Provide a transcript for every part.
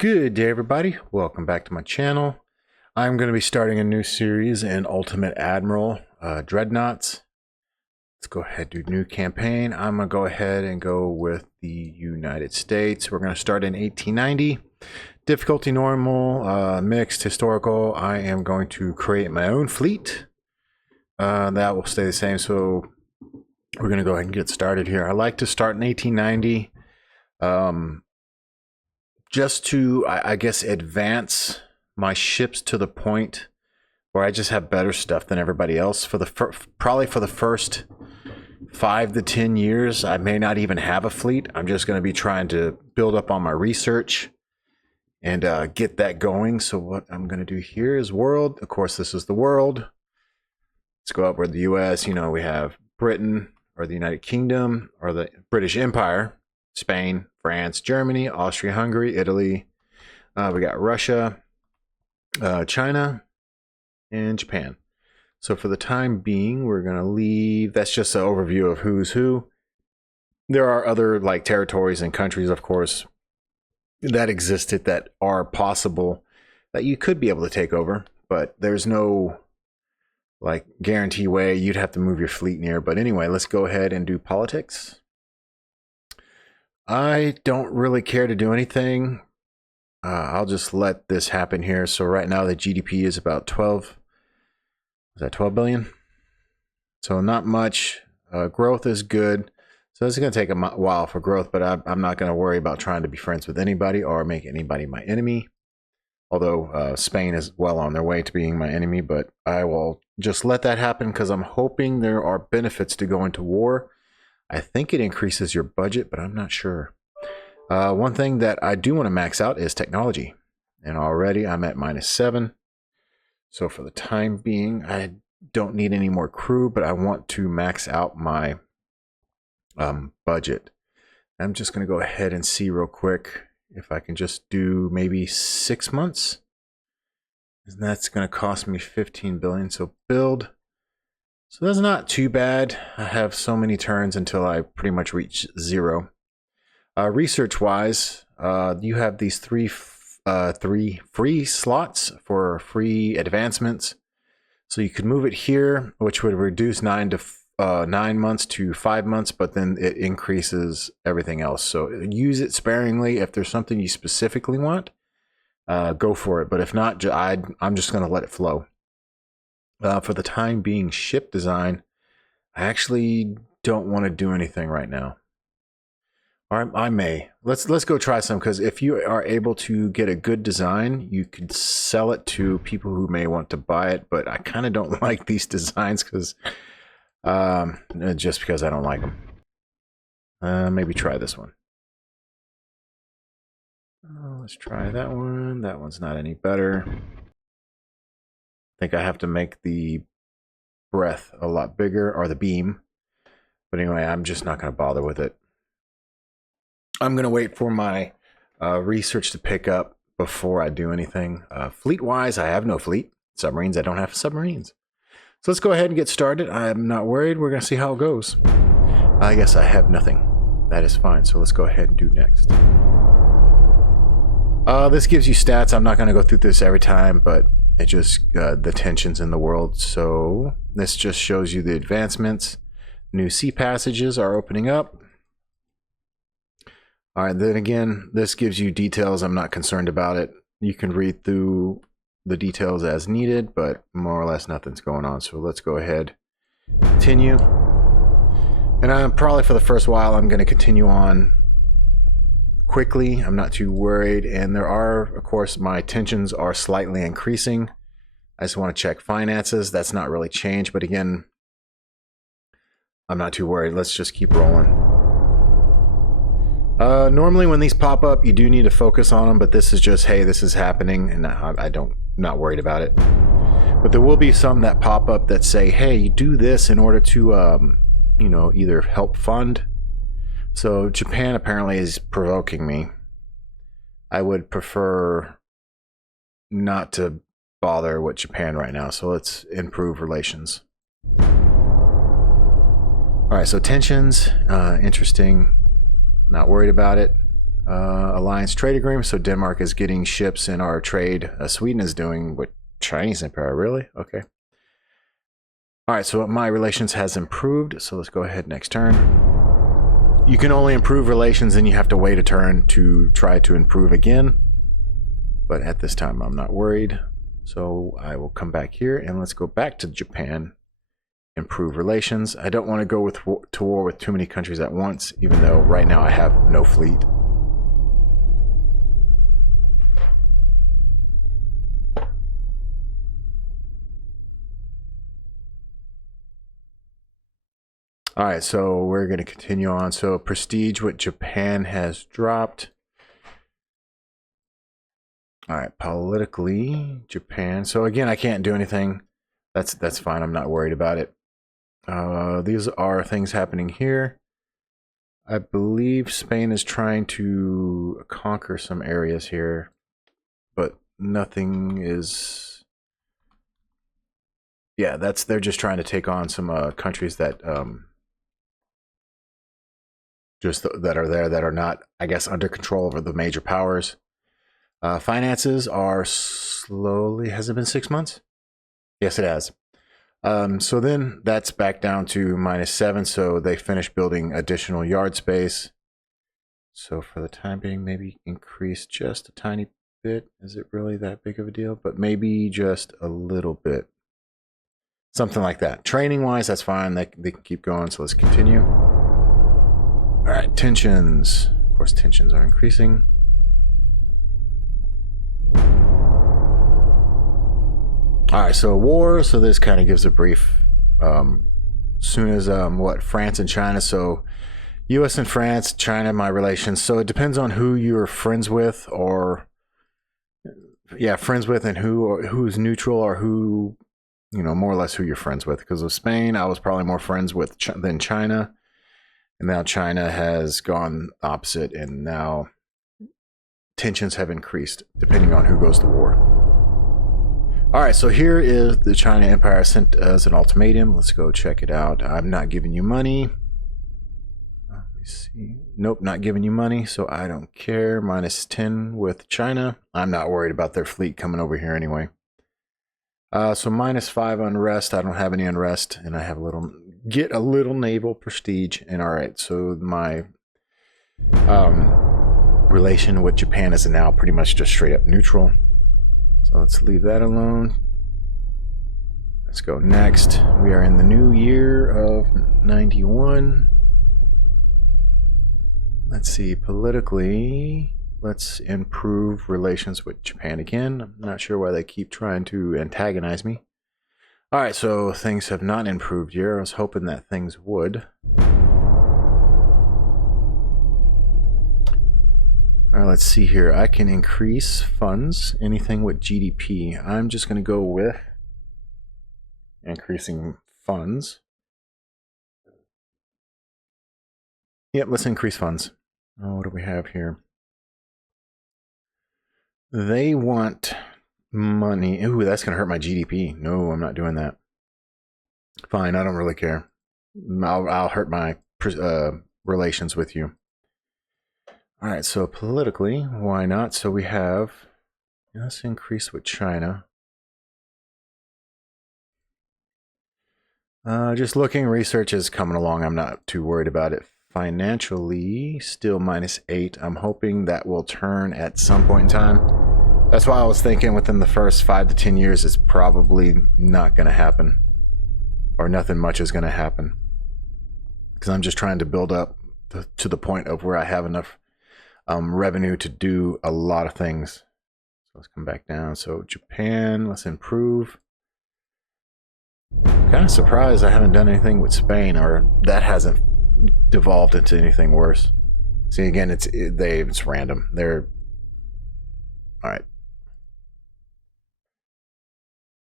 Good day, everybody. Welcome back to my channel. I'm going to be starting a new series in Ultimate Admiral Dreadnoughts. Let's go ahead and do new campaign. I'm going to go ahead and go with the United States. We're going to start in 1890. Difficulty normal, mixed, historical. I am going to create my own fleet. That will stay the same. So we're going to go ahead and get started here. I like to start in 1890. Just to, I guess, advance my ships to the point where I just have better stuff than everybody else. For the probably for the first 5 to 10 years, I may not even have a fleet. I'm just going to be trying to build up on my research and get that going. So what I'm going to do here is world. Of course, this is the world. Let's go up where the U.S. You know, we have Britain or the United Kingdom or the British Empire. Spain, France, Germany, Austria, Hungary, Italy. We got Russia, China, and Japan. So for the time being, we're going to leave. That's just an overview of who's who. There are other like territories and countries, of course, that existed that are possible that you could be able to take over, but there's no like guarantee way you'd have to move your fleet near. But anyway, let's go ahead and do politics. I don't really care to do anything. I'll just let this happen here. So right now the GDP is about 12. Is that 12 billion? So not much. Growth is good. So it's going to take a while for growth, but I'm not going to worry about trying to be friends with anybody or make anybody my enemy. Although Spain is well on their way to being my enemy, but I will just let that happen because I'm hoping there are benefits to go into war. I think it increases your budget, but I'm not sure. One thing that I do want to max out is technology. And already I'm at -7. So for the time being, I don't need any more crew, but I want to max out my budget. I'm just going to go ahead and see real quick if I can just do maybe 6 months. And that's going to cost me 15 billion. So build. So that's not too bad. I have so many turns until I pretty much reach 0. Research-wise, you have these three free slots for free advancements. So you could move it here, which would reduce 9 months to 5 months, but then it increases everything else. So use it sparingly. If there's something you specifically want, go for it. But if not, I'm just going to let it flow. For the time being, ship design, I actually don't want to do anything right now. Or I may. Let's go try some, because if you are able to get a good design, you could sell it to people who may want to buy it. But I kind of don't like these designs because just because I don't like them. Maybe try this one. Let's try that one. That one's not any better. I think I have to make the breath a lot bigger, or the beam. But anyway, I'm just not going to bother with it. I'm going to wait for my research to pick up before I do anything. Fleet-wise, I have no fleet. Submarines, I don't have submarines. So let's go ahead and get started. I'm not worried. We're going to see how it goes. I guess I have nothing. That is fine. So let's go ahead and do next. This gives you stats. I'm not going to go through this every time, but it just the tensions in the world. So this just shows you the advancements. New sea passages are opening up. All right, then again, this gives you details. I'm not concerned about it. You can read through the details as needed, but more or less nothing's going on. So let's go ahead, continue. And I'm probably for the first while, I'm going to continue on quickly. I'm not too worried, and there are, of course, my tensions are slightly increasing. I just want to check finances. That's not really changed, but again, I'm not too worried. Let's just keep rolling. Normally when these pop up, you do need to focus on them, but this is just, hey, this is happening, and I'm not worried about it. But there will be some that pop up that say, hey, you do this in order to you know, either help fund. So Japan apparently is provoking me. I would prefer not to bother with Japan right now, so let's improve relations. All right, so tensions, interesting. Not worried about it. alliance trade agreement. So Denmark is getting ships in our trade. Sweden is doing what Chinese Empire. Really? Okay. All right, so my relations has improved. So let's go ahead next turn. You can only improve relations and you have to wait a turn to try to improve again. But at this time, I'm not worried. So I will come back here and let's go back to Japan. Improve relations. I don't want to go to war with too many countries at once, even though right now I have no fleet. All right, so we're going to continue on. So prestige with Japan has dropped. All right, politically, Japan. So again, I can't do anything. That's fine. I'm not worried about it. These are things happening here. I believe Spain is trying to conquer some areas here, but nothing is. Yeah, they're just trying to take on some countries that that are there that are not, I guess, under control over the major powers. Finances are slowly. Has it been 6 months? Yes, it has. So then that's back down to -7. So they finished building additional yard space. So for the time being, maybe increase just a tiny bit. Is it really that big of a deal? But maybe just a little bit. Something like that. Training wise, that's fine. They can keep going. So let's continue. All right, tensions. Of course, tensions are increasing. All right, so war. So this kind of gives a brief. Soon as France and China. So U.S. and France, China, my relations. So it depends on who you're friends with, or friends with, and who's neutral, or who, more or less who you're friends with. Because of Spain, I was probably more friends with than China. And now China has gone opposite, and now tensions have increased depending on who goes to war. All right, so here is the China Empire sent us an ultimatum. Let's go check it out. I'm not giving you money. Let me see. Nope, not giving you money, so I don't care. -10 with China. I'm not worried about their fleet coming over here anyway. So -5 unrest. I don't have any unrest, and I have get a little naval prestige. And all right, so my relation with Japan is now pretty much just straight up neutral. So let's leave that alone. Let's go next. We are in the new year of 91. Let's see, politically, let's improve relations with Japan again. I'm not sure why they keep trying to antagonize me. All right, so things have not improved here. I was hoping that things would. All right, let's see here. I can increase funds, anything with GDP. I'm just going to go with increasing funds. Yep, let's increase funds. Oh, what do we have here? They want money. Ooh, that's going to hurt my GDP. No, I'm not doing that. Fine, I don't really care. I'll hurt my relations with you. All right, so politically, why not? So we have, let's increase with China. Just looking, research is coming along. I'm not too worried about it. Financially, still -8. I'm hoping that will turn at some point in time. That's why I was thinking within the first 5 to 10 years, it's probably not going to happen. Or nothing much is going to happen. Because I'm just trying to build up to the point of where I have enough revenue to do a lot of things. So let's come back down. So Japan, let's improve. Kind of surprised I haven't done anything with Spain, or that hasn't devolved into anything worse. See, again, it's random. They're all right.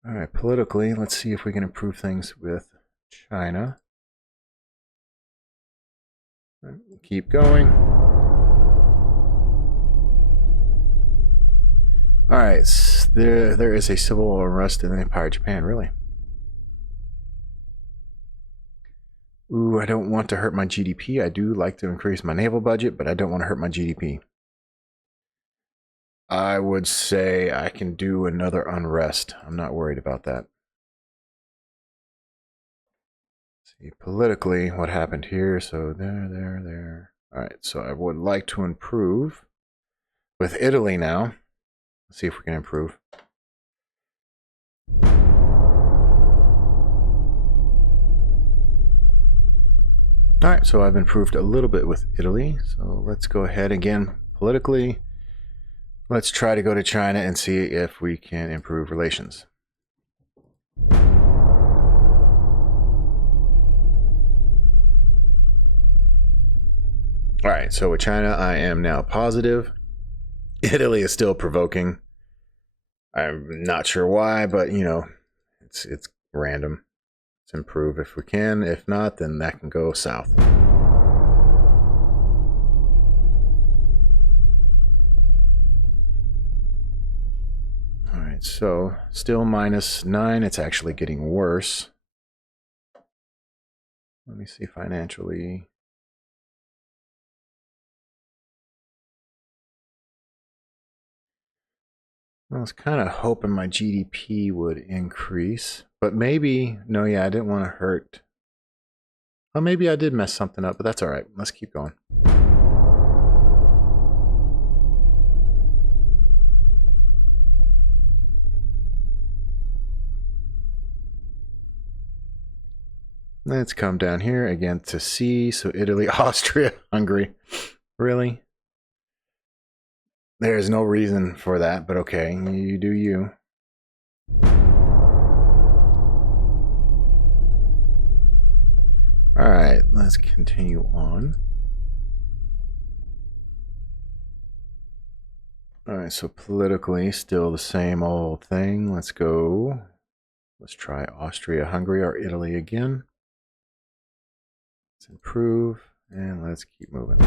All right, politically, let's see if we can improve things with China. Right, keep going. All right, there is a civil unrest in the Empire of Japan, really. Ooh, I don't want to hurt my GDP. I do like to increase my naval budget, but I don't want to hurt my GDP. I would say I can do another unrest. I'm not worried about that. See, politically, what happened here? So there. All right, so I would like to improve with Italy now. Let's see if we can improve. All right, so I've improved a little bit with Italy. So let's go ahead again politically. Let's try to go to China and see if we can improve relations. All right, so with China, I am now positive. Italy is still provoking. I'm not sure why, but you know, it's random. Let's improve if we can. If not, then that can go south. All right, so still -9. It's actually getting worse. Let me see financially. I was kind of hoping my GDP would increase, but maybe, no, yeah, I didn't want to hurt. Well, maybe I did mess something up, but that's all right. Let's keep going. Let's come down here again to C. So Italy, Austria, Hungary. Really? There's no reason for that, but okay, you do you. All right, let's continue on. All right, so politically, still the same old thing. Let's go. Let's try Austria, Hungary, or Italy again. Let's improve, and let's keep moving.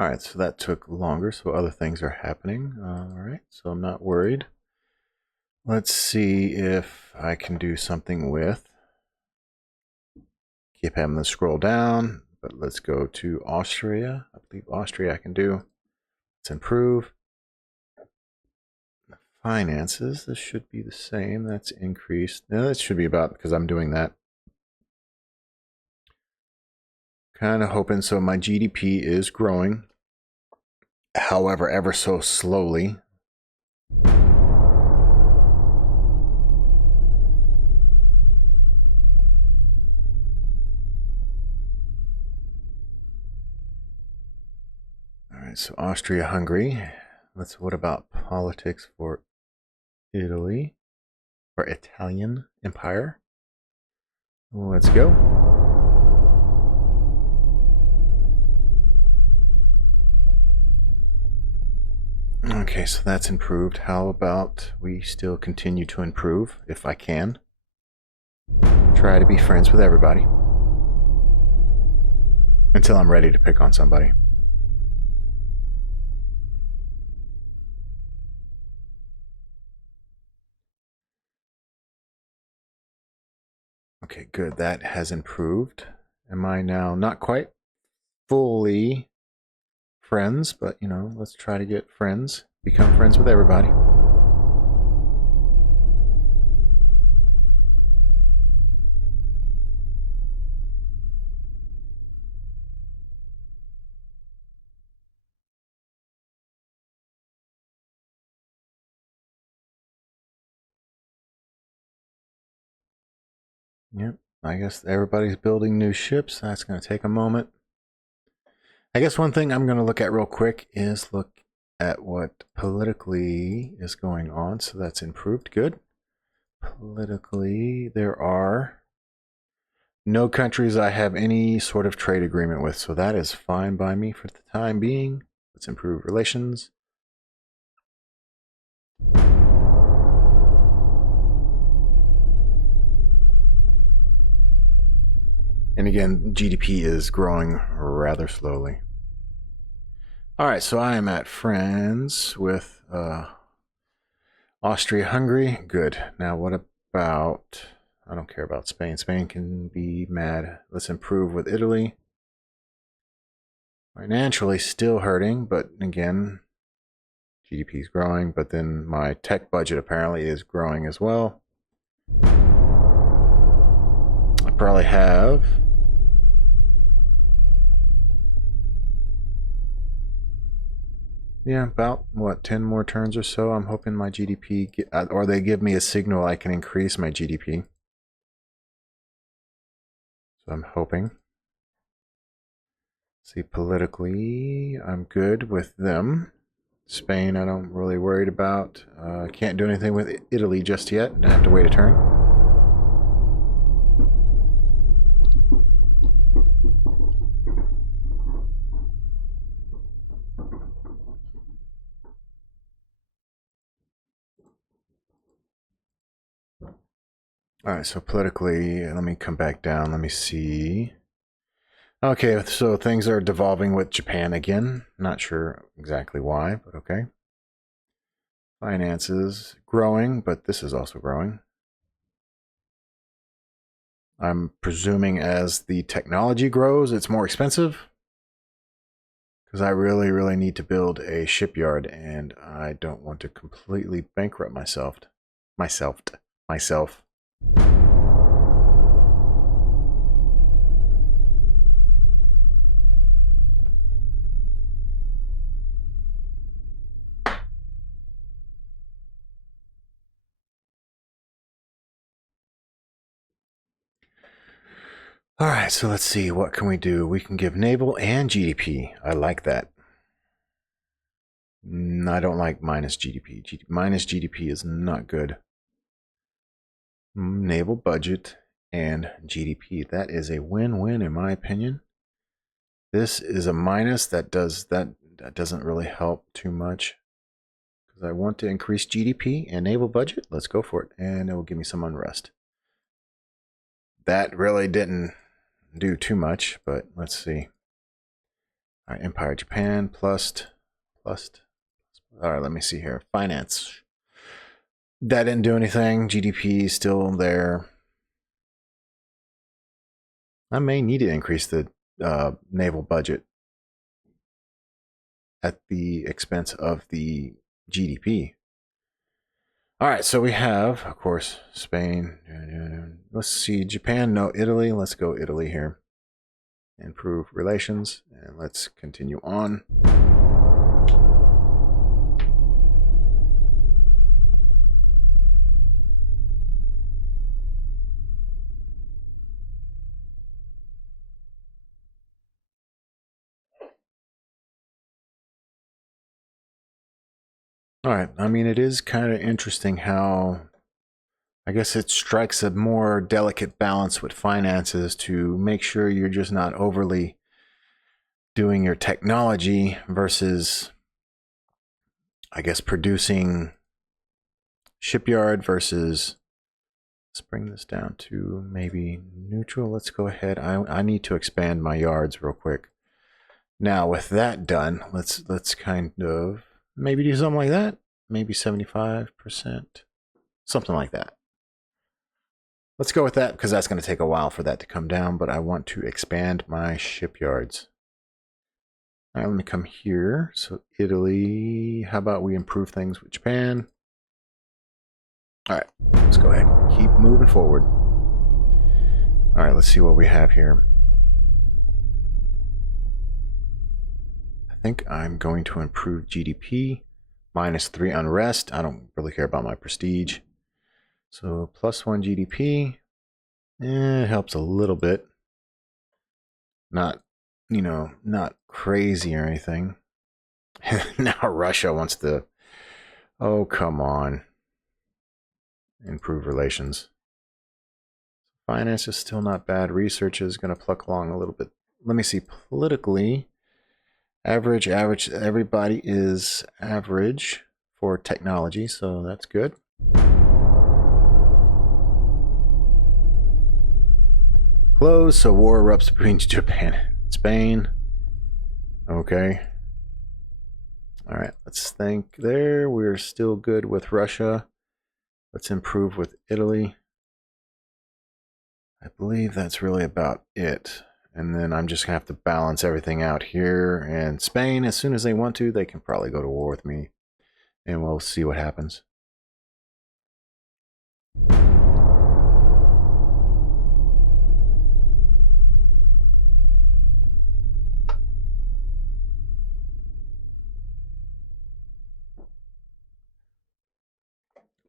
All right, so that took longer, so other things are happening. All right, so I'm not worried. Let's see if I can do something with. Keep having to scroll down, but let's go to Austria. I believe Austria I can do. Let's improve. Finances, this should be the same. That's increased. No, that should be about, because I'm doing that. Kind of hoping, so my GDP is growing. However, ever so slowly. All right, so Austria-Hungary. What about politics for Italy? Or Italian Empire? Let's go. Okay, so that's improved. How about we still continue to improve, if I can? Try to be friends with everybody. Until I'm ready to pick on somebody. Okay, good. That has improved. Am I now not quite fully friends, but you know, let's try to get friends. Become friends with everybody. Yep, I guess everybody's building new ships. That's going to take a moment. I guess one thing I'm going to look at real quick is look at what politically is going on. So that's improved. Good. Politically, there are no countries I have any sort of trade agreement with. So that is fine by me for the time being. Let's improve relations. And again, GDP is growing rather slowly. All right, so I am at friends with Austria-Hungary. Good. Now, what about... I don't care about Spain. Spain can be mad. Let's improve with Italy. Financially still hurting, but again, GDP is growing, but then my tech budget apparently is growing as well. I probably have... yeah, about, what, 10 more turns or so. I'm hoping my GDP, or they give me a signal I can increase my GDP. So I'm hoping. See, politically, I'm good with them. Spain, I don't really worried about. Can't do anything with Italy just yet. I have to wait a turn. All right, so politically, let me come back down. Let me see. Okay, so things are devolving with Japan again. Not sure exactly why, but okay. Finances growing, but this is also growing. I'm presuming as the technology grows, it's more expensive. Because I really, really need to build a shipyard, and I don't want to completely bankrupt myself. All right, so let's see. What can we do? We can give naval and GDP. I like that. I don't like minus GDP. Minus GDP is not good. Naval budget and GDP. That is a win-win in my opinion. This is a minus. That doesn't really help too much. Because I want to increase GDP and naval budget. Let's go for it. And it will give me some unrest. That really didn't do too much, but let's see. All right, Empire Japan plus. All right, let me see here. Finance. That didn't do anything. GDP still there. I may need to increase the naval budget at the expense of the GDP. All right, so we have, of course, Spain. Let's see, Japan, no, Italy. Let's go Italy here. Improve relations, and let's continue on. All right, I mean, it is kind of interesting how, I guess it strikes a more delicate balance with finances to make sure you're just not overly doing your technology versus, I guess, producing shipyard versus, let's bring this down to maybe neutral. Let's go ahead. I need to expand my yards real quick. Now with that done, let's kind of maybe do something like that. Maybe 75%, something like that. Let's go with that because that's going to take a while for that to come down, but I want to expand my shipyards. All right, let me come here. So Italy, how about we improve things with Japan? All right, let's go ahead. Keep moving forward. All right, let's see what we have here. I think I'm going to improve GDP. -3 unrest. I don't really care about my prestige. So +1 GDP. It helps a little bit. Not, not crazy or anything. Now Russia wants to, oh, come on. Improve relations. Finance is still not bad. Research is going to pluck along a little bit. Let me see. Politically, average. Everybody is average for technology, so that's good. Close, so war erupts between Japan and Spain. Okay. All right, let's think there. We're still good with Russia. Let's improve with Italy. I believe that's really about it. And then I'm just going to have to balance everything out here. And Spain, as soon as they want to, they can probably go to war with me. And we'll see what happens.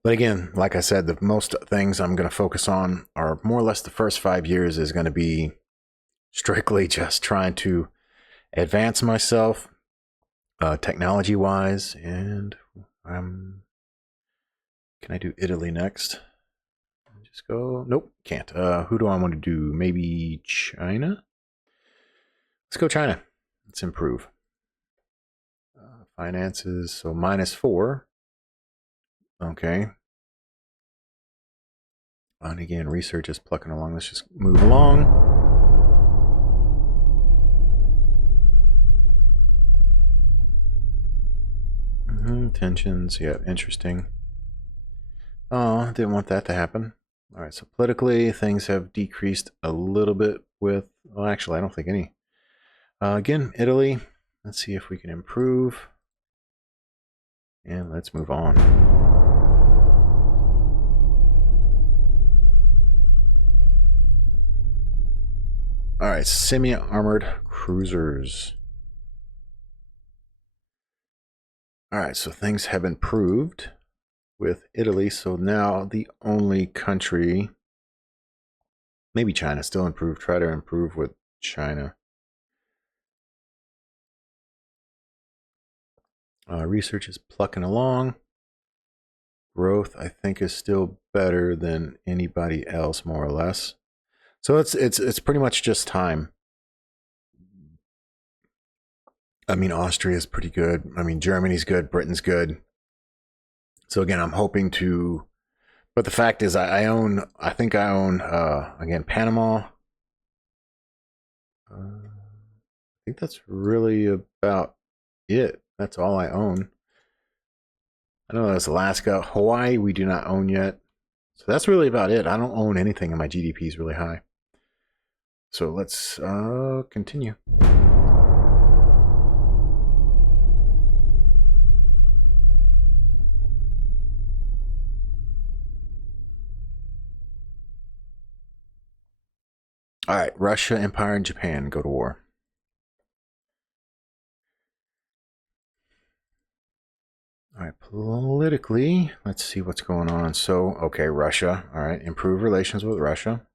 But again, like I said, the most things I'm going to focus on are more or less the first 5 years is going to be strictly just trying to advance myself technology wise. And can I do Italy next? Just go. Nope, can't. Who do I want to do? Maybe China? Let's go China. Let's improve. Finances, so -4. Okay. And again, research is plucking along. Let's just move along. Tensions, yeah, interesting. Oh, didn't want that to happen. All right, so politically, things have decreased a little bit with, well, actually, I don't think any. Again, Italy. Let's see if we can improve. And let's move on. All right, semi-armored cruisers. All right, so things have improved with Italy. So now the only country, maybe China, still improve. Try to improve with China. Research is plucking along. Growth, I think, is still better than anybody else, more or less. So it's pretty much just time. I mean, Austria is pretty good. I mean, Germany's good. Britain's good. So again, I'm hoping to. But the fact is, I think I own again Panama. I think that's really about it. That's all I own. I know that's Alaska. Hawaii, we do not own yet. So that's really about it. I don't own anything, and my GDP is really high. So let's continue. All right, Russia, Empire, and Japan go to war. All right, politically, let's see what's going on. So, okay, Russia. All right, improve relations with Russia.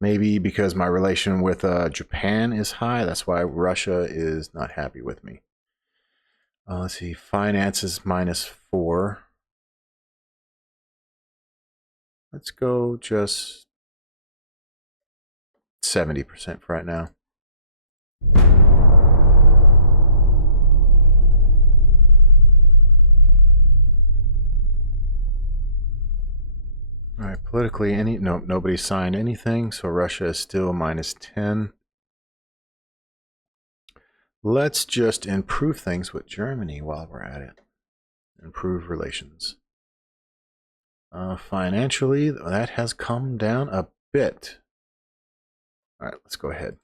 Maybe because my relation with Japan is high, that's why Russia is not happy with me. Let's see, finances -4. Let's go just 70% for right now. All right, politically, nobody signed anything, so Russia is still -10. Let's just improve things with Germany while we're at it. Improve relations. Financially, that has come down a bit. All right, let's go ahead.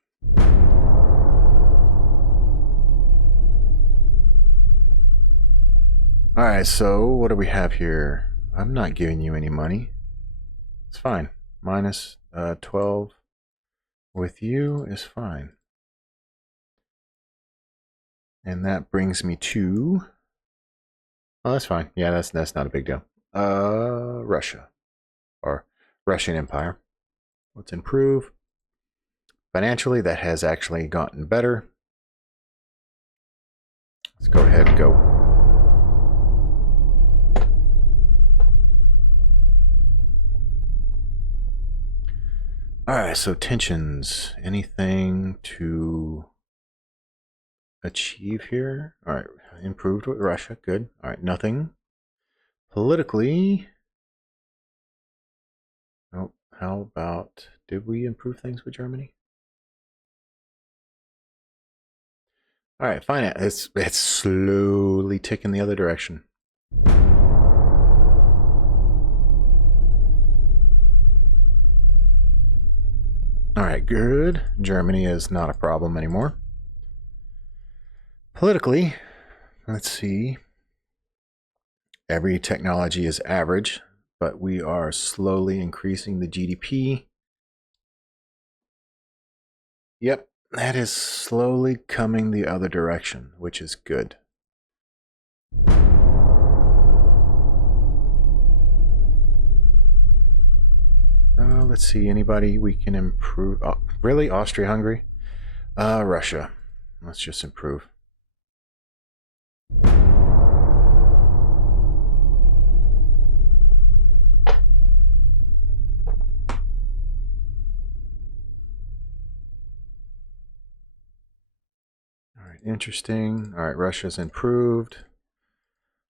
All right, so what do we have here? I'm not giving you any money. It's fine. -12 with you is fine. And that brings me to... Oh, that's fine. Yeah, that's not a big deal. Russia. Or Russian Empire. Let's improve. Financially, that has actually gotten better. Let's go ahead and go. All right, so tensions. Anything to achieve here? All right, improved with Russia. Good. All right, nothing. Politically, oh, how about, did we improve things with Germany? All right, fine. It's slowly ticking the other direction. All right, good. Germany is not a problem anymore. Politically, let's see. Every technology is average, but we are slowly increasing the GDP. Yep, that is slowly coming the other direction, which is good. Let's see, anybody we can improve? Oh, really? Austria-Hungary? Russia. Let's just improve. All right, interesting. All right, Russia's improved.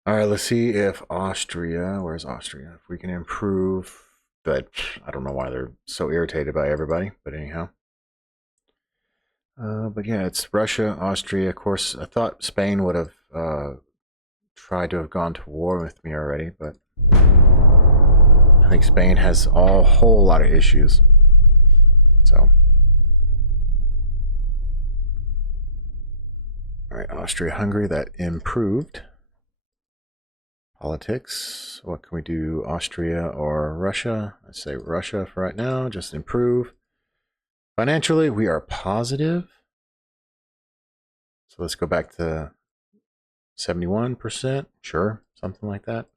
All right, let's see if Austria, where's Austria? If we can improve, but I don't know why they're so irritated by everybody, but anyhow. But yeah, it's Russia, Austria. Of course, I thought Spain would have tried to have gone to war with me already, but I think Spain has a whole lot of issues. So, all right, Austria-Hungary, that improved. Politics, what can we do? Austria or Russia? I say Russia for right now, just improve. Financially, we are positive. So let's go back to 71%. Sure, something like that.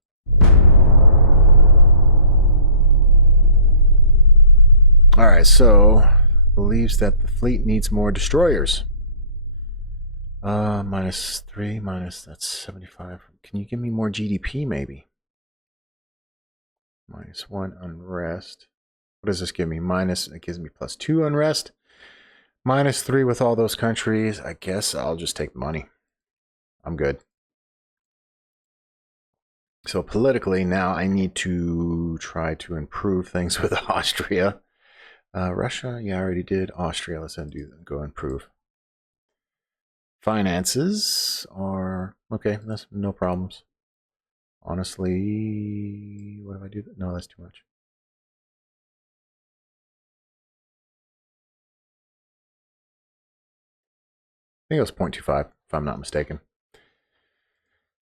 All right, so believes that the fleet needs more destroyers. -3, that's 75. Can you give me more GDP, maybe? -1 unrest. What does this give me? It gives me +2 unrest. -3 with all those countries. I guess I'll just take money. I'm good. So politically, now I need to try to improve things with Austria. Russia, yeah, I already did. Austria, let's go improve. Finances are okay. That's no problems. Honestly, what if I do? No, that's too much. I think it was 0.25, if I'm not mistaken.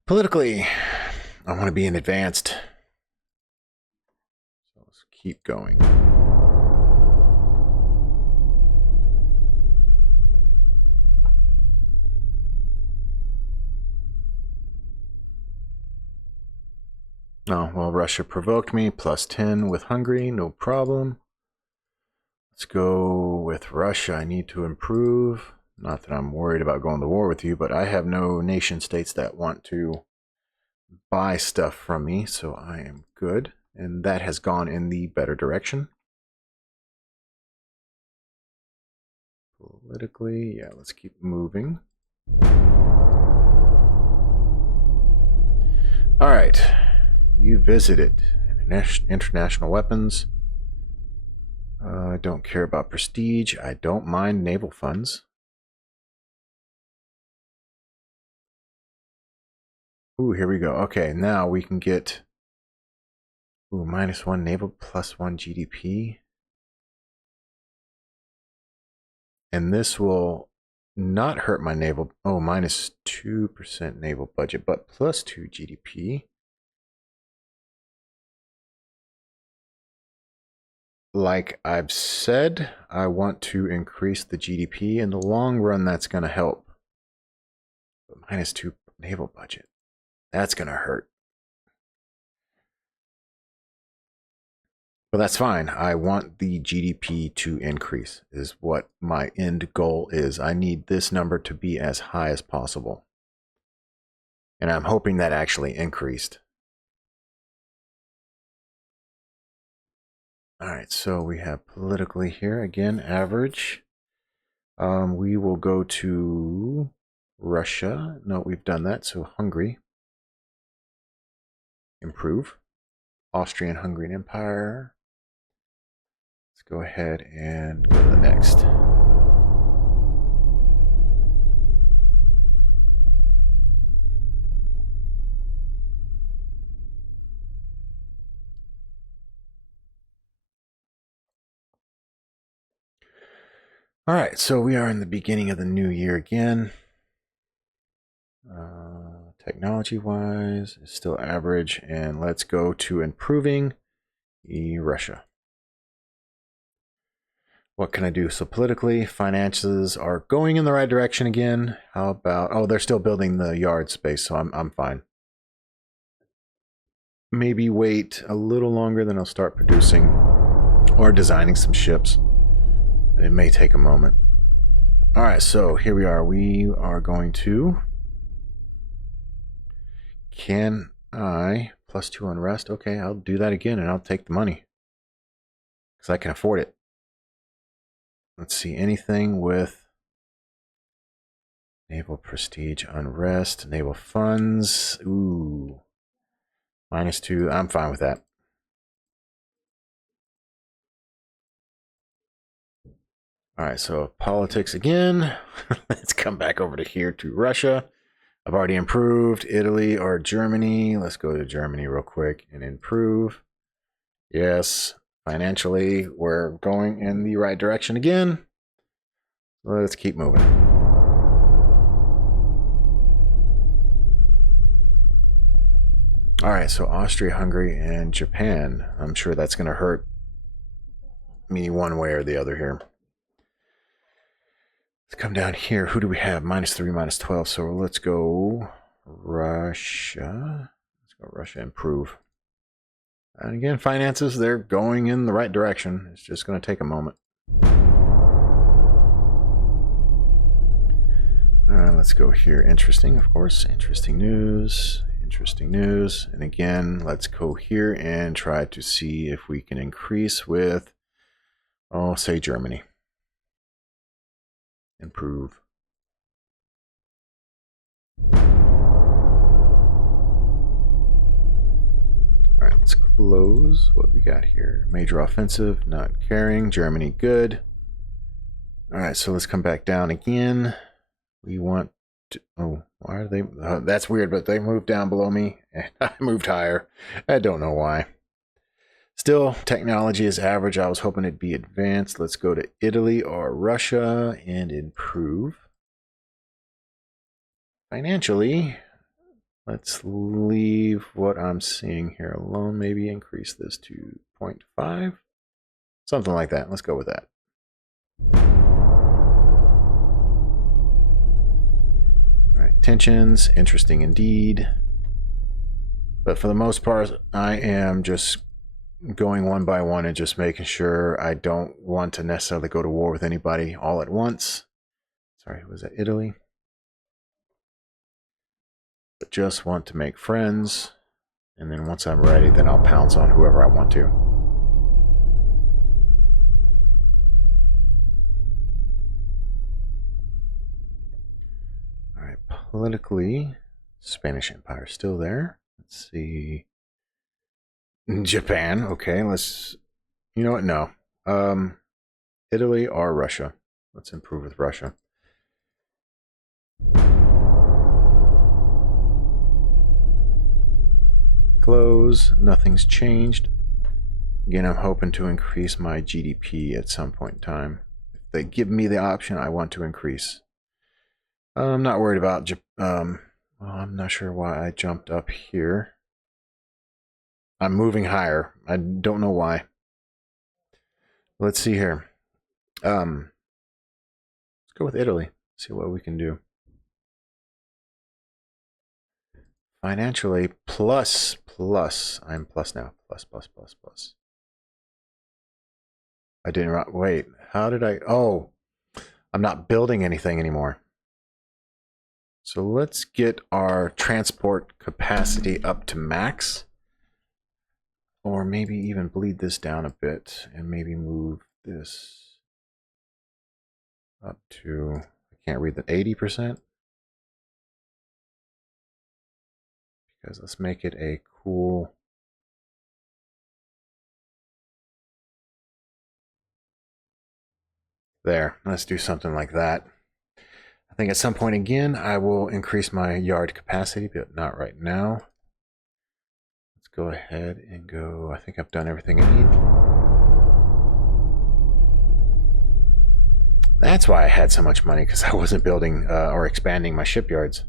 Politically, I want to be in advanced. So let's keep going. Oh, well, Russia provoked me. +10 with Hungary, no problem. Let's go with Russia. I need to improve. Not that I'm worried about going to war with you, but I have no nation states that want to buy stuff from me, so I am good. And that has gone in the better direction. Politically, yeah, let's keep moving. All right, you visited international weapons. I don't care about prestige. I don't mind naval funds. Ooh, here we go. Okay, now we can get -1 naval, +1 GDP. And this will not hurt my naval. Oh, -2% naval budget, but +2 GDP. Like I've said, I want to increase the GDP. In the long run, that's going to help. But -2 naval budget. That's going to hurt. But that's fine. I want the GDP to increase, is what my end goal is. I need this number to be as high as possible. And I'm hoping that actually increased. All right, so we have politically here, again, average. We will go to Russia. No, we've done that, so Hungary. Improve. Austrian-Hungarian Empire. Let's go ahead and go to the next. All right, so we are in the beginning of the new year again. Technology-wise, it's still average, and let's go to improving Russia. What can I do? So politically, finances are going in the right direction again. How about, oh, they're still building the yard space, so I'm fine. Maybe wait a little longer, then I'll start producing or designing some ships. It may take a moment. All right, so here we are. We are going to... Can I... +2 unrest? Okay, I'll do that again, and I'll take the money. Because I can afford it. Let's see, anything with naval prestige, unrest, naval funds. Ooh. -2. I'm fine with that. All right, so politics again. Let's come back over to here to Russia. I've already improved Italy or Germany. Let's go to Germany real quick and improve. Yes, financially, we're going in the right direction again. Let's keep moving. All right, so Austria, Hungary, and Japan. I'm sure that's going to hurt me one way or the other here. Let's come down here. Who do we have? -3, -12. So let's go Russia. Let's go Russia, improve. And again, finances, they're going in the right direction. It's just going to take a moment. Let's go here. Interesting, of course. Interesting news. Interesting news. And again, let's go here and try to see if we can increase with, oh, say Germany. Improve. All right, let's close. What we got here? Major offensive, not caring. Germany, good. All right, so let's come back down again. We want to, oh, why are they, that's weird, but they moved down below me and I moved higher. I don't know why. Still, technology is average. I was hoping it'd be advanced. Let's go to Italy or Russia and improve. Financially, let's leave what I'm seeing here alone. Maybe increase this to 0.5. Something like that. Let's go with that. All right, tensions, interesting indeed. But for the most part, I am just going one by one and just making sure I don't want to necessarily go to war with anybody all at once. Sorry, was that Italy? But just want to make friends. And then once I'm ready, then I'll pounce on whoever I want to. All right, politically, Spanish Empire still there. Let's see. Japan, okay, let's, you know what, no. Italy or Russia. Let's improve with Russia. Close, nothing's changed. Again, I'm hoping to increase my GDP at some point in time. If they give me the option, I want to increase. I'm not worried about, well, I'm not sure why I jumped up here. I'm moving higher. I don't know why. Let's see here. Let's go with Italy. See what we can do. Financially, plus. I'm plus now. Plus. I didn't, wait, how did I, oh, I'm not building anything anymore. So let's get our transport capacity up to max. Or maybe even bleed this down a bit and maybe move this up to, I can't read the 80%. Because let's make it a cool, there, let's do something like that. I think at some point again, I will increase my yard capacity, but not right now. Let's go ahead and go, I think I've done everything I need. That's why I had so much money, because I wasn't building or expanding my shipyards.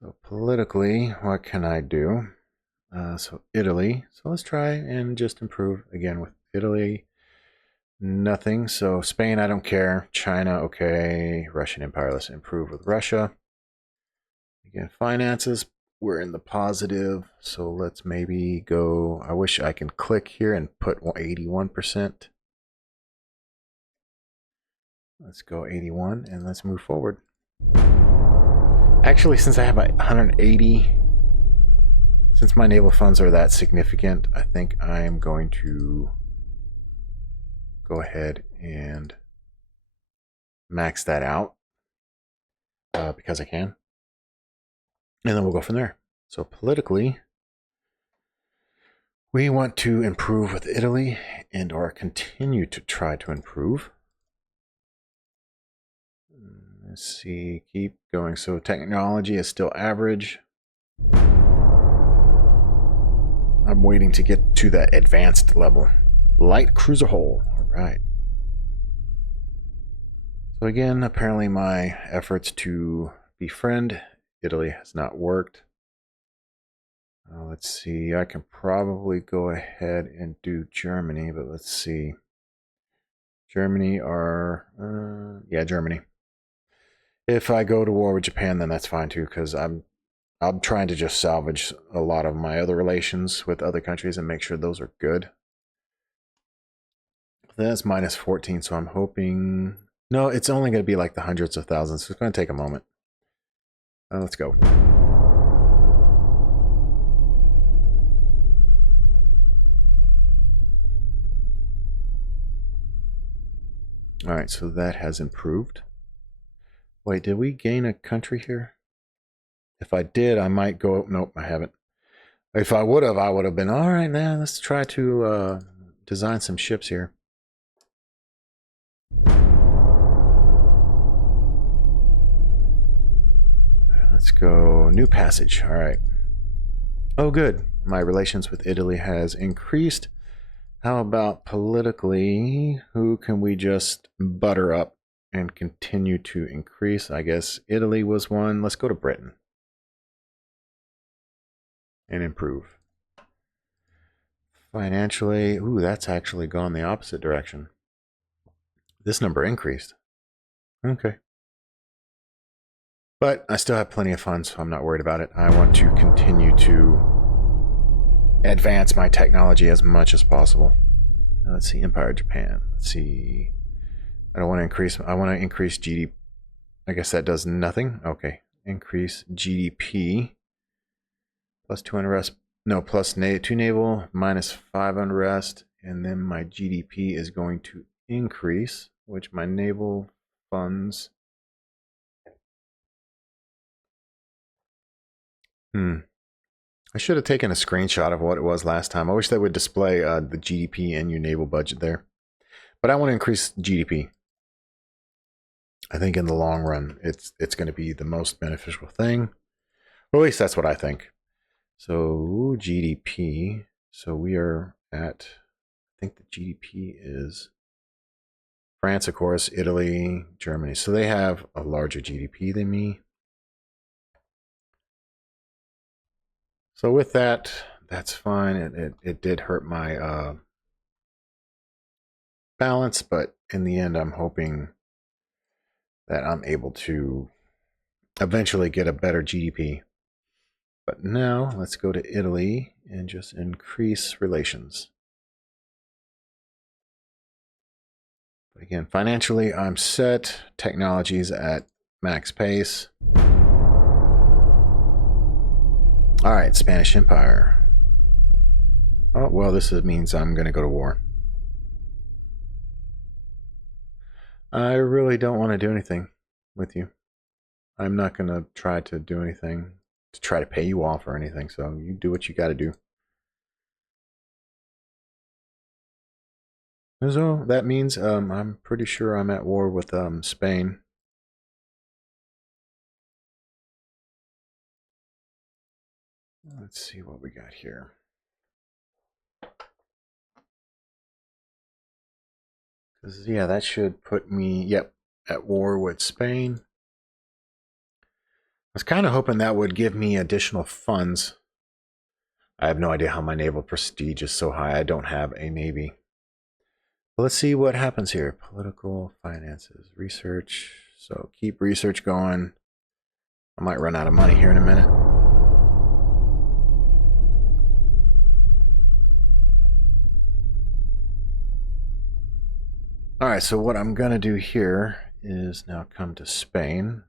So politically, what can I do? So Italy. So let's try and just improve again with Italy. Nothing. So Spain, I don't care. China, okay. Russian Empire, let's improve with Russia. Again, finances, we're in the positive. So let's maybe go. I wish I can click here and put 81%. Let's go 81 and let's move forward. Actually, since I have 180, since my naval funds are that significant, I think I'm going to go ahead and max that out because I can. And then we'll go from there. So politically, we want to improve with Italy and or continue to try to improve. Let's see, keep going. So technology is still average. I'm waiting to get to that advanced level. Light cruiser hull. All right. So again, apparently my efforts to befriend Italy has not worked. Let's see, I can probably go ahead and do Germany, but let's see. Germany are, yeah, Germany. If I go to war with Japan, then that's fine too, because I'm trying to just salvage a lot of my other relations with other countries and make sure those are good. That's minus 14, so I'm hoping... No, it's only going to be like the hundreds of thousands, so it's going to take a moment. Let's go. All right, so that has improved. Wait, did we gain a country here? If I did, I might go... Nope, I haven't. If I would have been, all right, now let's try to design some ships here. Let's go new passage. All right. Oh, good. My relations with Italy has increased. How about politically? Who can we just butter up and continue to increase? I guess Italy was one. Let's go to Britain and improve. Financially, ooh, that's actually gone the opposite direction. This number increased. Okay. But I still have plenty of funds, so I'm not worried about it. I want to continue to advance my technology as much as possible. Now let's see, Empire of Japan. Let's see. I don't want to increase. I want to increase GDP. I guess that does nothing. Okay. Increase GDP. Plus 2 unrest. No, plus 2 naval, minus 5 unrest. And then my GDP is going to increase, which my naval funds... I should have taken a screenshot of what it was last time. I wish that would display the GDP and your naval budget there. But I want to increase GDP. I think in the long run, it's going to be the most beneficial thing. Or at least that's what I think. So GDP. So we are at, I think the GDP is France, of course, Italy, Germany. So they have a larger GDP than me. So with that, that's fine. It did hurt my balance, but in the end, I'm hoping that I'm able to eventually get a better GDP. But now let's go to Italy and just increase relations. But again, financially, I'm set. Technology's at max pace. All right, Spanish Empire. Oh, well, this means I'm going to go to war. I really don't want to do anything with you. I'm not going to try to do anything to try to pay you off or anything, so you do what you got to do. So that means I'm pretty sure I'm at war with Spain. Let's see what we got here. 'Cause, yeah, that should put me, yep, at war with Spain. I was kind of hoping that would give me additional funds. I have no idea how my naval prestige is so high. I don't have a navy. But let's see what happens here. Political, finances, research. So keep research going. I might run out of money here in a minute. All right, so what I'm going to do here is now come to Spain.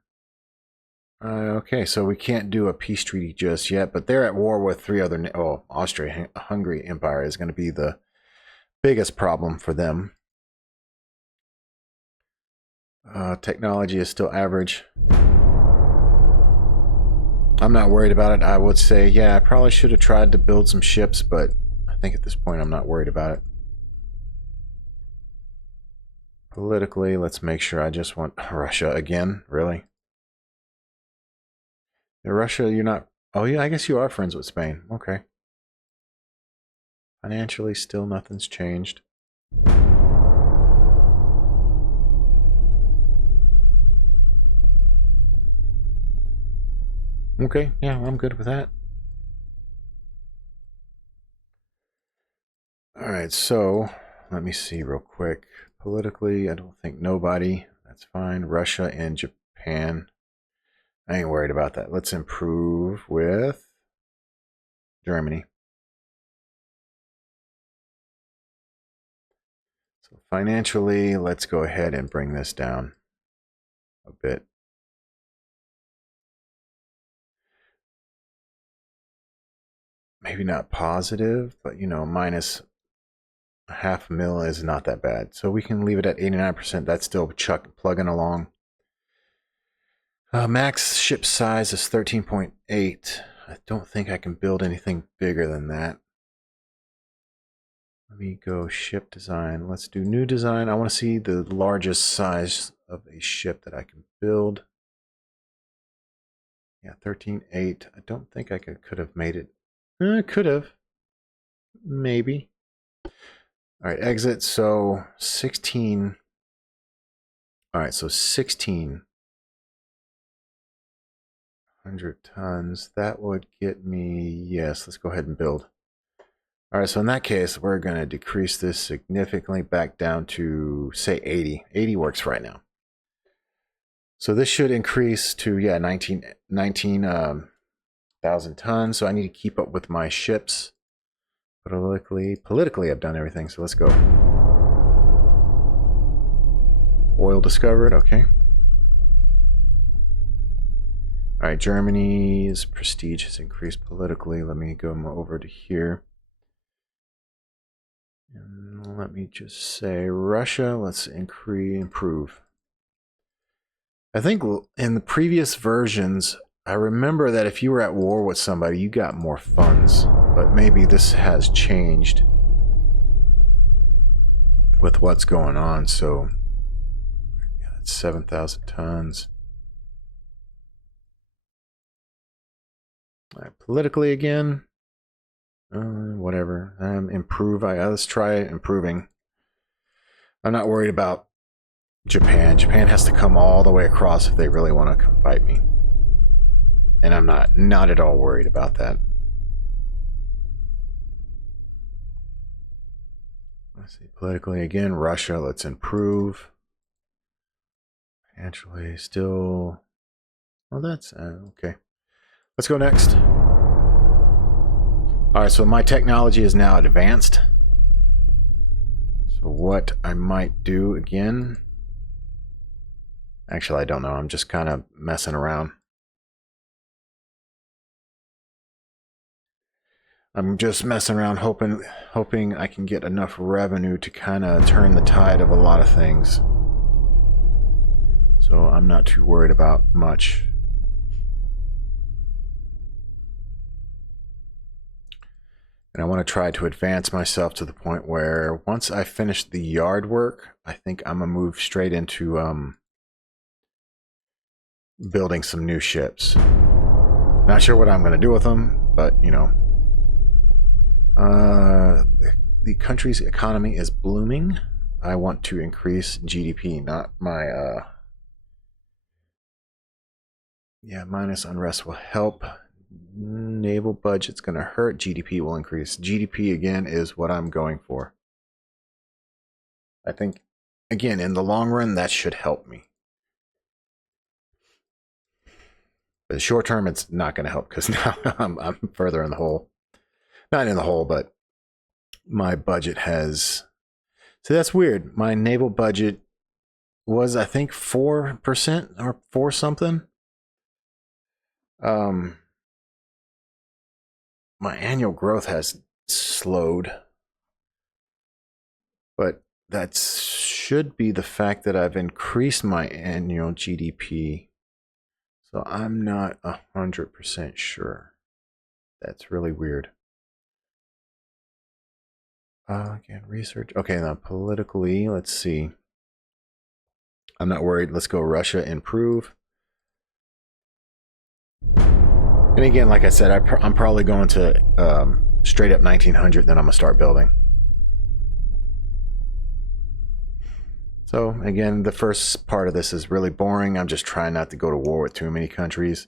Okay, so we can't do a peace treaty just yet, but they're at war with three other... Oh, Austria-Hungary Empire is going to be the biggest problem for them. Technology is still average. I'm not worried about it. I would say, yeah, I probably should have tried to build some ships, but I think at this point I'm not worried about it. Politically, let's make sure I just want Russia again. Really? Russia, you're not... Oh, yeah, I guess you are friends with Spain. Okay. Financially, still nothing's changed. Okay, yeah, I'm good with that. All right, so let me see real quick. Politically, I don't think nobody. That's fine. Russia and Japan. I ain't worried about that. Let's improve with Germany. So financially, let's go ahead and bring this down a bit. Maybe not positive, but you know, minus $500,000 is not that bad. So we can leave it at 89%. That's still plugging along. Max ship size is 13.8. I don't think I can build anything bigger than that. Let me go ship design. Let's do new design. I want to see the largest size of a ship that I can build. Yeah, 13.8. I don't think I could have made it. Could have. Maybe. All right, exit. So 16. All right, so 1,600 tons. That would get me, yes, let's go ahead and build. All right, so in that case, we're going to decrease this significantly back down to, say, 80. 80 works right now. So this should increase to, yeah, 19,000 tons. So I need to keep up with my ships. Politically, I've done everything. So let's go. Oil discovered. Okay. All right, Germany's prestige has increased politically. Let me go over to here. And let me just say Russia, let's improve. I think in the previous versions, I remember that if you were at war with somebody, you got more funds. But maybe this has changed with what's going on. So, yeah, that's 7,000 tons. All right, politically again. Whatever. Let's try improving. I'm not worried about Japan. Japan has to come all the way across if they really want to come fight me. And I'm not at all worried about that. Let's see. Politically again, Russia, let's improve. Financially, still... Well, that's... okay. Let's go next. Alright, so my technology is now advanced. So what I might do again... Actually, I don't know. I'm just kind of messing around. I'm just messing around hoping I can get enough revenue to kind of turn the tide of a lot of things. So I'm not too worried about much. And I want to try to advance myself to the point where once I finish the yard work, I think I'm going to move straight into building some new ships. Not sure what I'm going to do with them, but you know. The country's economy is blooming. I want to increase GDP, not my yeah, minus unrest will help. Naval budget's going to hurt. GDP will increase. GDP again is what I'm going for. I think, again, in the long run, that should help me. But short term, it's not going to help because now I'm further in the hole. Not in the hole, but my budget has. So that's weird. My naval budget was, I think, 4% or 4 something. My annual growth has slowed, but that should be the fact that I've increased my annual GDP. So I'm not 100% sure. That's really weird. Again, research. Okay, now politically, let's see. I'm not worried. Let's go Russia, improve. And again, like I said, I'm probably going to straight up 1900, then I'm going to start building. So again, the first part of this is really boring. I'm just trying not to go to war with too many countries.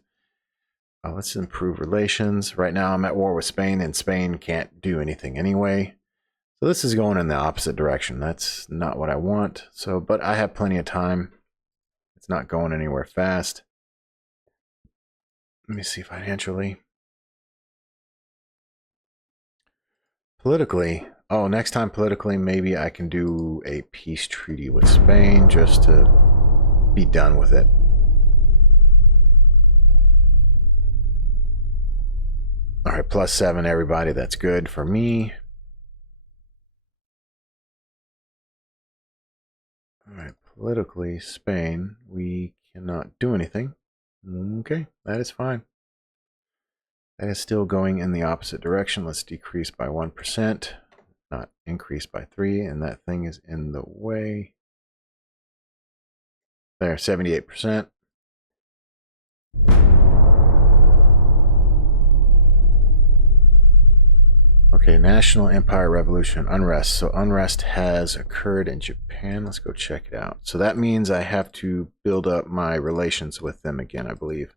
Let's improve relations. Right now I'm at war with Spain, and Spain can't do anything anyway. So this is going in the opposite direction. That's not what I want. So, but I have plenty of time. It's not going anywhere fast. Let me see financially. Politically, oh, next time politically, maybe I can do a peace treaty with Spain just to be done with it. All right, +7, everybody. That's good for me. All right, politically, Spain, we cannot do anything. Okay, that is fine. That is still going in the opposite direction. Let's decrease by 1%, not increase by 3, and that thing is in the way. There, 78%. Okay, National Empire Revolution, unrest. So unrest has occurred in Japan. Let's go check it out. So that means I have to build up my relations with them again, I believe.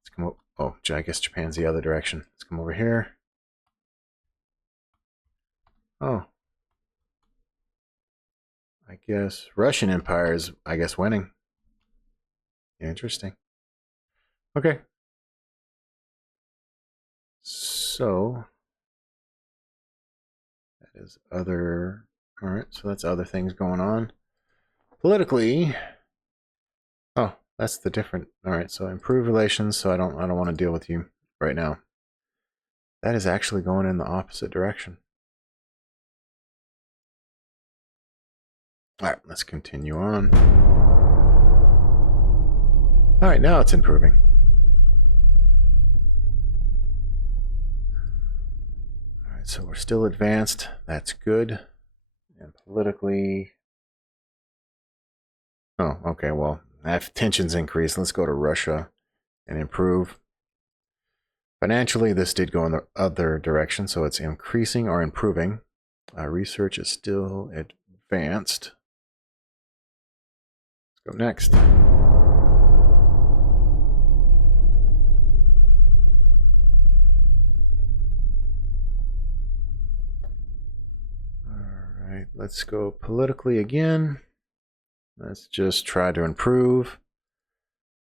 Let's come up. Oh, I guess Japan's the other direction. Let's come over here. Oh. I guess Russian Empire is, I guess, winning. Interesting. Okay. So that is other. All right. So that's other things going on. Politically. Oh, that's the different. All right. So improve relations. So I don't want to deal with you right now. That is actually going in the opposite direction. All right. Let's continue on. All right. Now it's improving. So we're still advanced. That's good. And politically. Oh, okay. Well, if tensions increase, let's go to Russia and improve. Financially, this did go in the other direction, so it's increasing or improving. Research is still advanced. Let's go next. Let's go politically again. Let's just try to improve.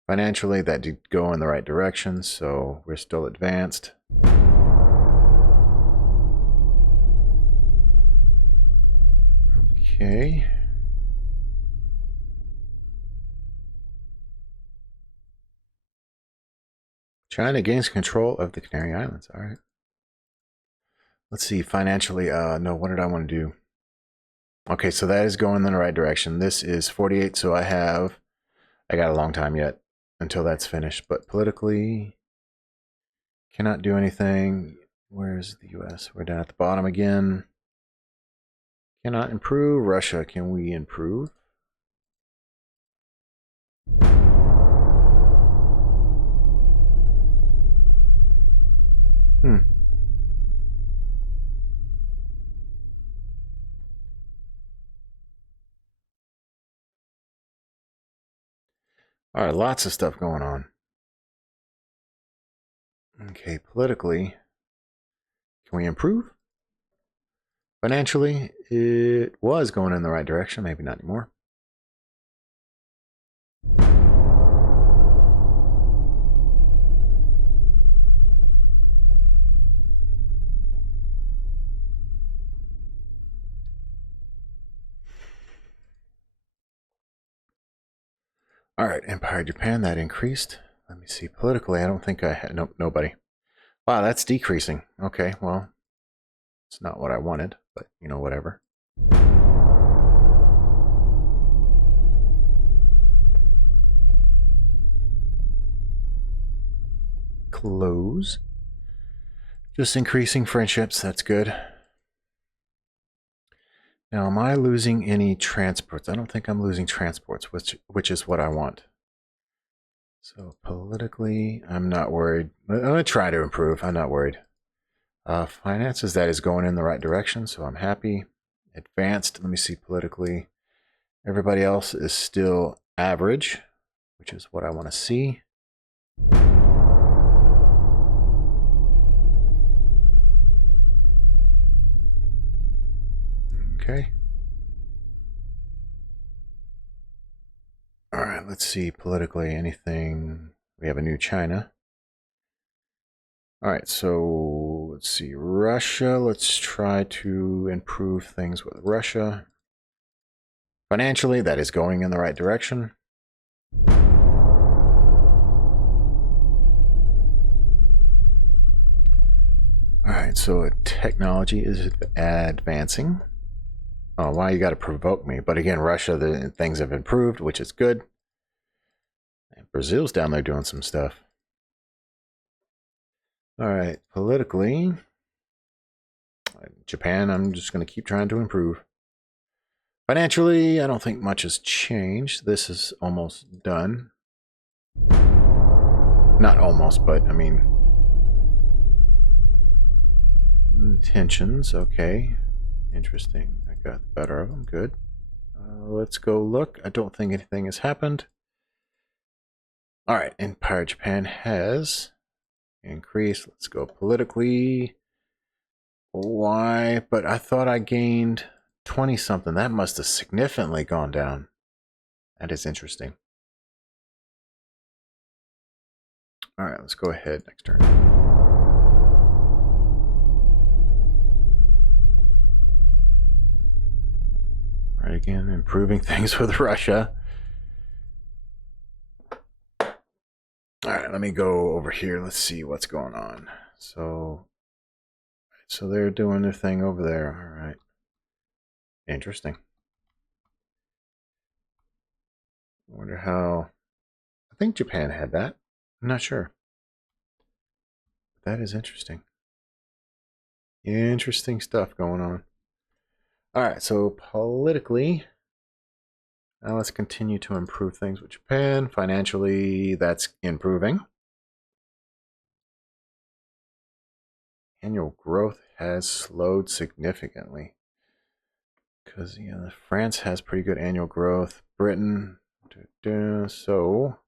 Financially, that did go in the right direction, so we're still advanced. Okay. China gains control of the Canary Islands. All right. Let's see, financially, no, what did I want to do? Okay, so that is going in the right direction. This is 48, so I got a long time yet until that's finished. But politically, cannot do anything. Where's the US? We're down at the bottom again. Cannot improve. Russia, can we improve? All right, lots of stuff going on. Okay, politically, can we improve? Financially, it was going in the right direction, maybe not anymore. All right, Empire Japan, that increased. Let me see. Politically, I don't think I had nobody. Wow, that's decreasing. Okay, well, it's not what I wanted, but you know, whatever. Close. Just increasing friendships. That's good. Now, am I losing any transports? I don't think I'm losing transports, which is what I want. So politically, I'm not worried. I'm going to try to improve. I'm not worried. Finances, that is going in the right direction, so I'm happy. Advanced, let me see politically. Everybody else is still average, which is what I want to see. Okay. All right, let's see politically anything. We have a new China. All right, so let's see Russia. Let's try to improve things with Russia. Financially, that is going in the right direction. All right, so technology is advancing. Oh, why you got to provoke me? But again, Russia, the things have improved, which is good. And Brazil's down there doing some stuff. All right, politically, Japan, I'm just going to keep trying to improve. Financially, I don't think much has changed. This is almost done. Not almost, but I mean, tensions, okay. Interesting. I got the better of them, good. Let's go look. I don't think anything has happened. All right, Empire Japan has increased. Let's go politically. Why? But I thought I gained 20 something. That must have significantly gone down. That is interesting. All right, let's go ahead. Next turn. All right, again, improving things with Russia. All right, let me go over here. Let's see what's going on. So they're doing their thing over there. All right. Interesting. I wonder how. I think Japan had that. I'm not sure. That is interesting. Interesting stuff going on. All right, so politically, now let's continue to improve things with Japan. Financially, that's improving. Annual growth has slowed significantly. Because France has pretty good annual growth. Britain, so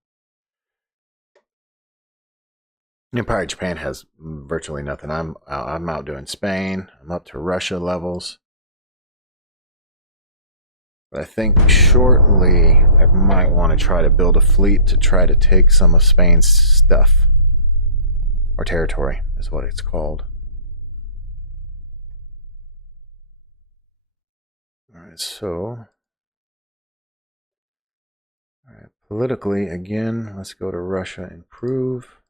Empire Japan has virtually nothing. I'm outdoing Spain. I'm up to Russia levels. But I think shortly I might want to try to build a fleet to try to take some of Spain's stuff. Or territory is what it's called. Alright, so politically, again, let's go to Russia, improve.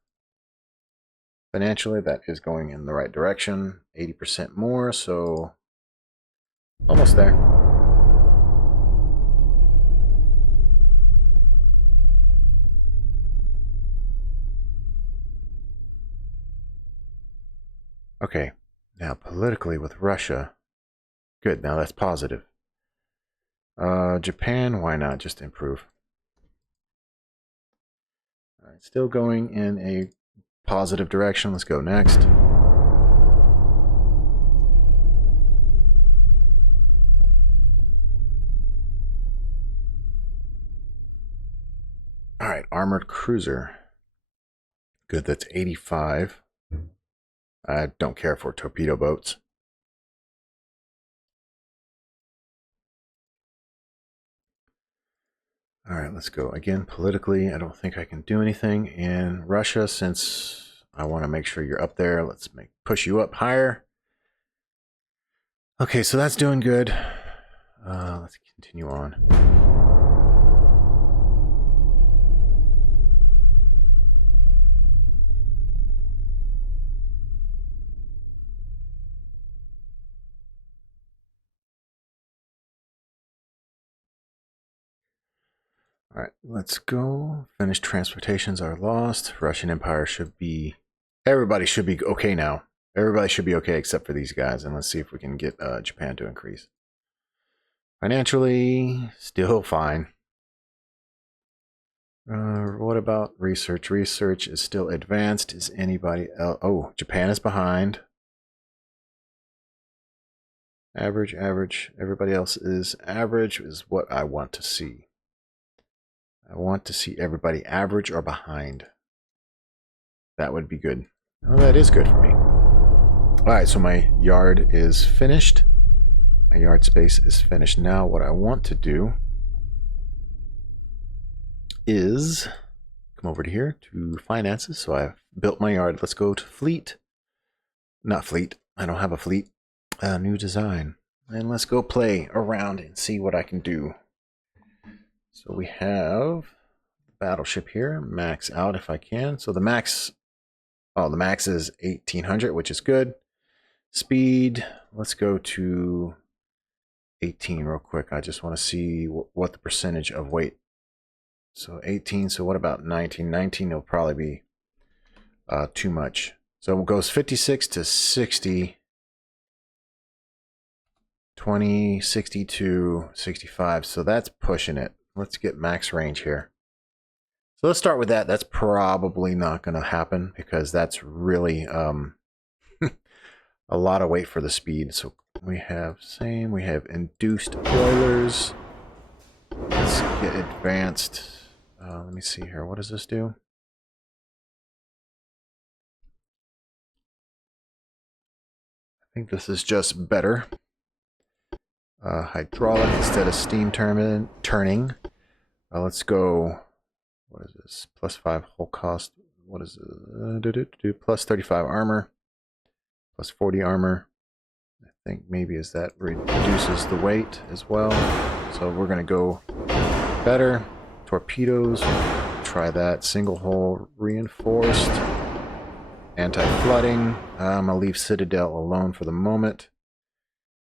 Financially, that is going in the right direction. 80% more, so almost there. Okay, now politically with Russia. Good, now that's positive. Japan, why not just improve? All right, still going in a positive direction. Let's go next. All right, armored cruiser. Good, that's 85. I don't care for torpedo boats. All right, let's go. Again, politically, I don't think I can do anything in Russia since I want to make sure you're up there. Let's push you up higher. Okay, so that's doing good. Let's continue on. All right, let's go. Finnish transportations are lost. Russian Empire should be... Everybody should be okay now. Everybody should be okay except for these guys. And let's see if we can get Japan to increase. Financially, still fine. What about research? Research is still advanced. Is anybody else? Oh, Japan is behind. Average, average. Everybody else is average, is what I want to see. I want to see everybody average or behind. That would be good. Oh, that is good for me. All right, so my yard is finished. My yard space is finished. Now what I want to do is come over to here to finances. So I've built my yard. Let's go to fleet. Not fleet. I don't have a fleet. New design. And let's go play around and see what I can do. So we have battleship here. Max out if I can. So the max... Oh, the max is 1800, which is good. Speed. Let's go to 18 real quick. I just want to see what the percentage of weight. So 18. So what about 19? 19 will probably be too much. So it goes 56 to 60. 20, 62, 65. So that's pushing it. Let's get max range here. So let's start with that. That's probably not going to happen because that's really a lot of weight for the speed. So we have same. We have induced boilers. Let's get advanced. Let me see here. What does this do? I think this is just better. Hydraulic instead of steam turning. Let's go. What is this? Plus 5 hull cost. What is it? Plus 35 armor. Plus 40 armor. I think maybe as that reduces the weight as well. So we're going to go better. Torpedoes. Try that. Single hull reinforced. Anti-flooding. I'm going to leave Citadel alone for the moment.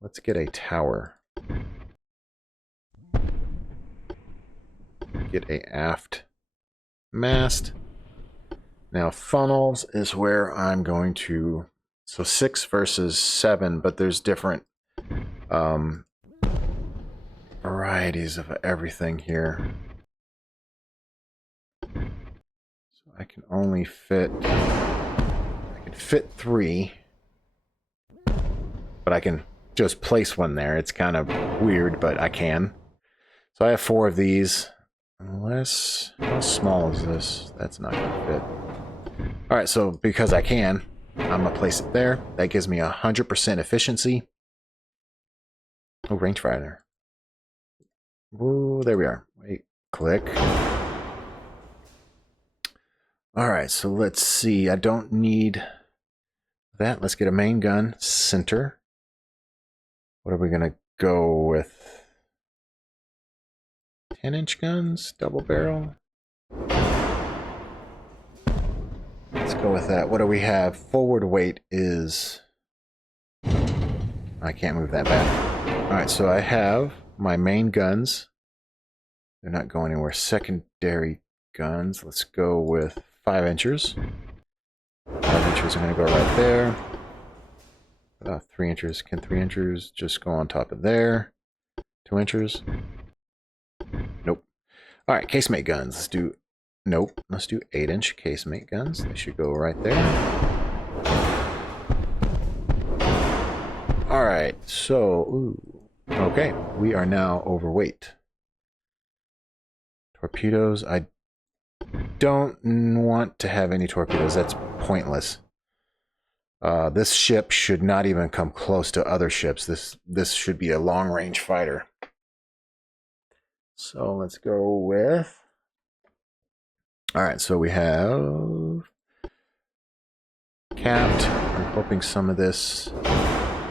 Let's get a tower. Get a aft mast. Now funnels is where I'm going to... So 6 versus 7, but there's different varieties of everything here. So I can only fit... I can fit 3. But I can just place one there. It's kind of weird, but I can. So I have 4 of these. Unless, how small is this? That's not gonna fit. All right, so because I can, I'm gonna place it there. That gives me 100% efficiency. Oh, rangefinder. Oh, there we are. Wait, click. All right, so let's see. I don't need that. Let's get a main gun center. What are we gonna go with? 10-inch guns, double barrel. Let's go with that. What do we have? Forward weight is... I can't move that back. All right, so I have my main guns. They're not going anywhere. Secondary guns. Let's go with 5 inchers. 5 inchers are going to go right there. 3 inchers. Can 3 inchers just go on top of there? 2 inchers. Nope. All right, casemate guns. Let's do... Nope. Let's do 8-inch casemate guns. They should go right there. All right, so... Okay, we are now overweight. Torpedoes, don't want to have any torpedoes. That's pointless. This ship should not even come close to other ships. This should be a long-range fighter. So let's go with... All right, so we have capped. I'm hoping some of this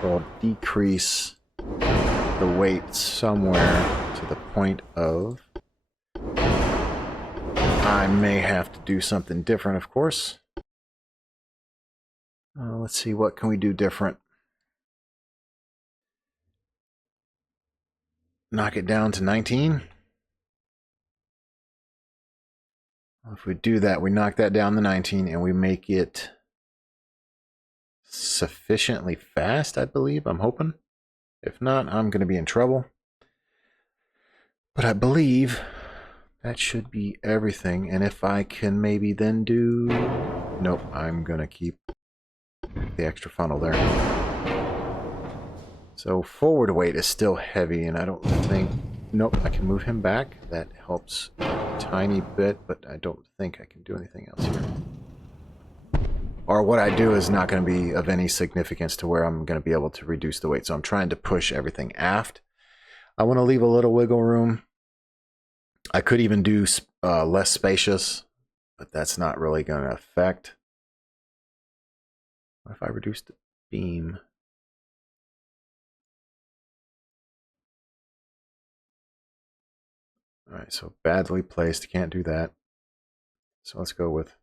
will decrease the weight somewhere to the point of... I may have to do something different, of course. Let's see, what can we do different? Knock it down to 19. If we do that, we knock that down to 19 and we make it sufficiently fast, I believe. I'm hoping. If not, I'm going to be in trouble. But I believe that should be everything. And if I can maybe then do... Nope, I'm going to keep the extra funnel there. So forward weight is still heavy, and I don't think... Nope, I can move him back. That helps a tiny bit, but I don't think I can do anything else here. Or what I do is not going to be of any significance to where I'm going to be able to reduce the weight. So I'm trying to push everything aft. I want to leave a little wiggle room. I could even do less spacious, but that's not really going to affect. What if I reduce the beam? All right, so badly placed, can't do that. So let's go with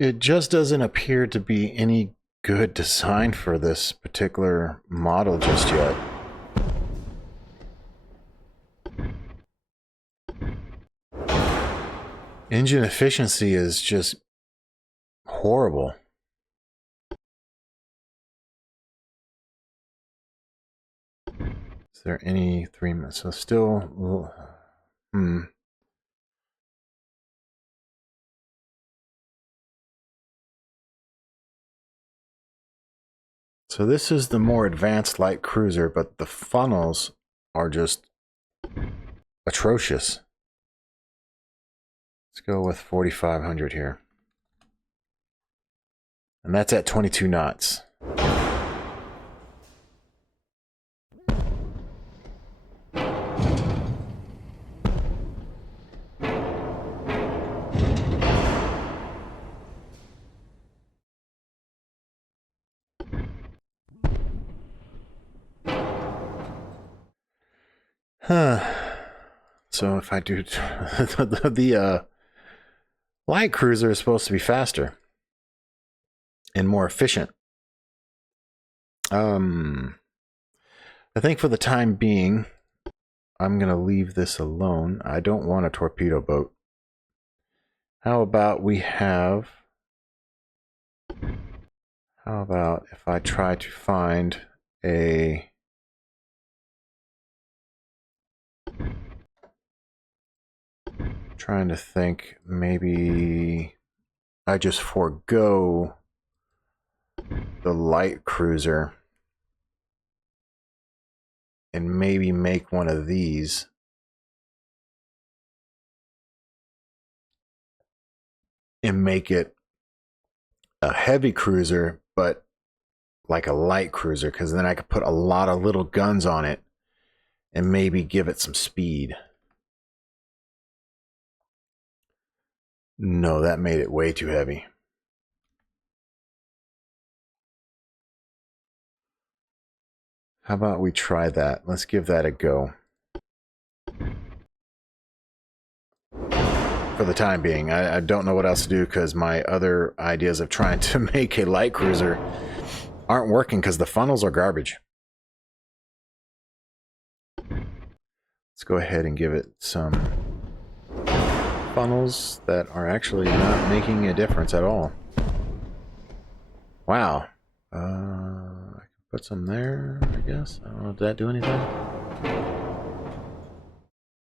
It just doesn't appear to be any good design for this particular model just yet. Engine efficiency is just horrible. Is there any 3 minutes? So still, So this is the more advanced light cruiser, but the funnels are just atrocious. Let's go with 4,500 here. And that's at 22 knots. So if I do the light cruiser is supposed to be faster and more efficient. I think for the time being, I'm gonna leave this alone. I don't want a torpedo boat. How about if I try to find a trying to think, maybe I just forego the light cruiser and maybe make one of these. And make it a heavy cruiser, but like a light cruiser, because then I could put a lot of little guns on it and maybe give it some speed. No, that made it way too heavy. How about we try that? Let's give that a go. For the time being, I don't know what else to do because my other ideas of trying to make a light cruiser aren't working because the funnels are garbage. Let's go ahead and give it some funnels that are actually not making a difference at all. Wow. I can put some there, I guess. I don't know, did that do anything?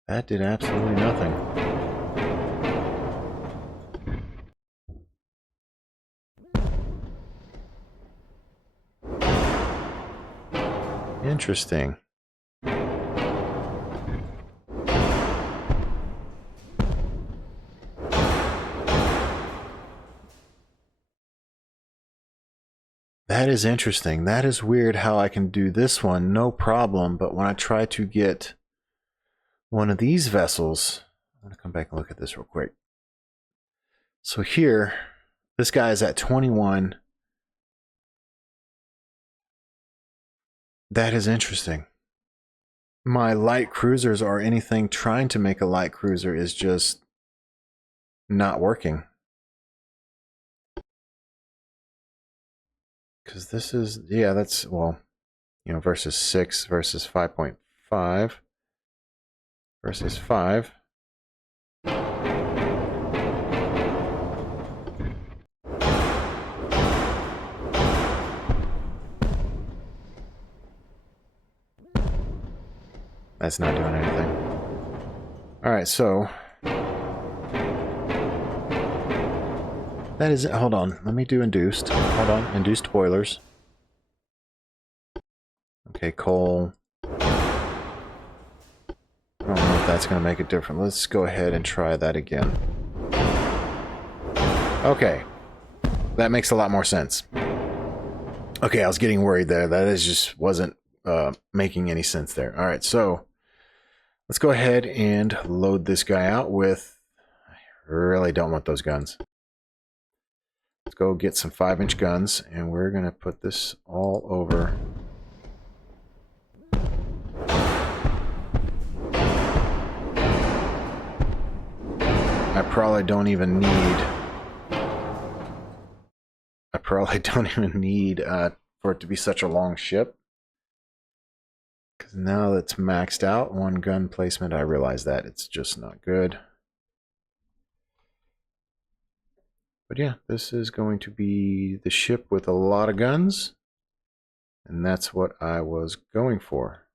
That did absolutely nothing. Interesting. That is interesting. That is weird how I can do this one, no problem, but when I try to get one of these vessels, I'm going to come back and look at this real quick. So here, this guy is at 21. That is interesting. My light cruisers or anything trying to make a light cruiser is just not working. Because this is, yeah, that's, well, you know, versus 6 versus 5.5 versus 5. That's not doing anything. All right, so that is it. Hold on, let me do induced. Hold on, induced boilers. Okay, coal. I don't know if that's going to make it different. Let's go ahead and try that again. Okay, that makes a lot more sense. Okay, I was getting worried there. That is just wasn't making any sense there. All right, so let's go ahead and load this guy out with... I really don't want those guns. Let's go get some 5-inch guns, and we're going to put this all over. I probably don't even need Pearl. I don't even need for it to be such a long ship. Because now it's maxed out. One gun placement, I realize that. It's just not good. But yeah, this is going to be the ship with a lot of guns. And that's what I was going for.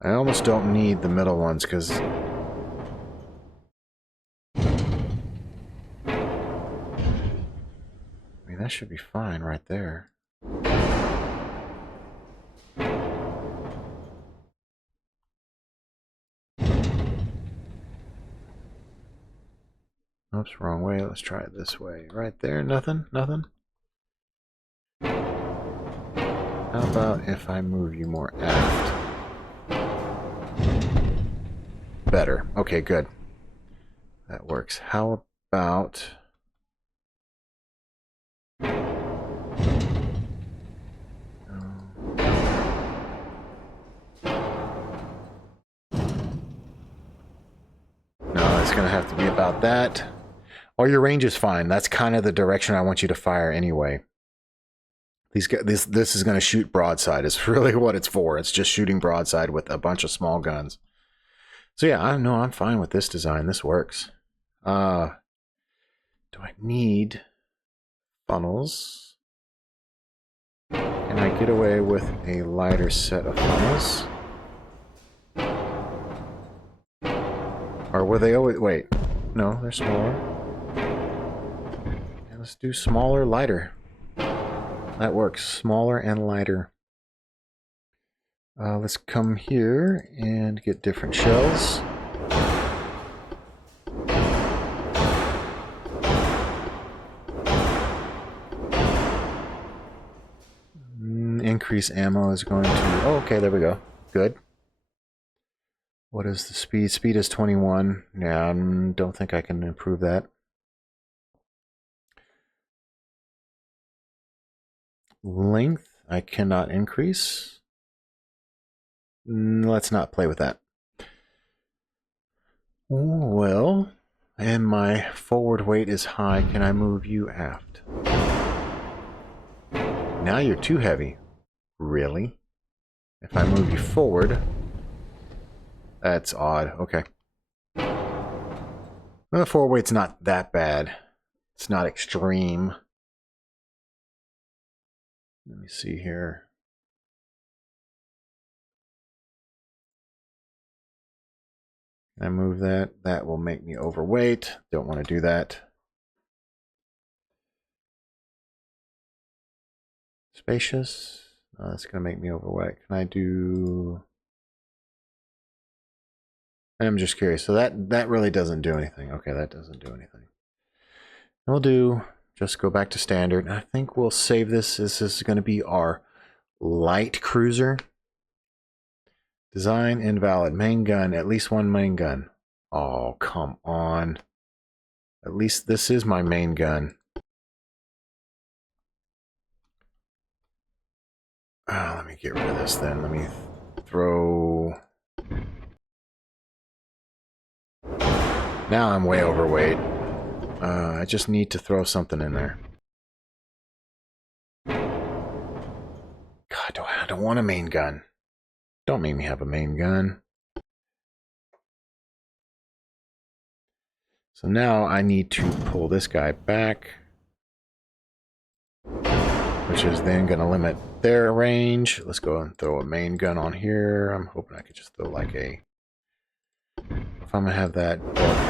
I almost don't need the middle ones because... I mean, that should be fine right there. Oops, wrong way. Let's try it this way. Right there, nothing? Nothing? How about if I move you more aft? Better. Okay, good. That works. How about... No, it's going to have to be about that. Or your range is fine. That's kind of the direction I want you to fire anyway. This is going to shoot broadside. It's really what it's for. It's just shooting broadside with a bunch of small guns. So yeah, I'm fine with this design. This works. Do I need funnels? Can I get away with a lighter set of funnels? Or were they always... Wait. No, they're smaller. Okay, let's do smaller, lighter. That works. Smaller and lighter. Let's come here and get different shells. Increase ammo is going to... Oh, okay, there we go. Good. What is the speed? Speed is 21. Yeah, I don't think I can improve that. Length, I cannot increase. Let's not play with that. Well, and my forward weight is high. Can I move you aft? Now you're too heavy. Really? If I move you forward... That's odd. Okay. Well, the forward weight's not that bad. It's not extreme. Let me see here. Can I move that? That will make me overweight. Don't want to do that. Spacious. Oh, that's going to make me overweight. Can I do... I'm just curious. So that really doesn't do anything. Okay, that doesn't do anything. We'll do... Just go back to standard. I think we'll save this. This is going to be our light cruiser. Design invalid. Main gun. At least one main gun. Oh, come on. At least this is my main gun. Let me get rid of this then. Let me throw... Now I'm way overweight. I just need to throw something in there. God, I don't want a main gun. Don't make me have a main gun. So now I need to pull this guy back, which is then going to limit their range. Let's go and throw a main gun on here. I'm hoping I could just throw like a... If I'm going to have that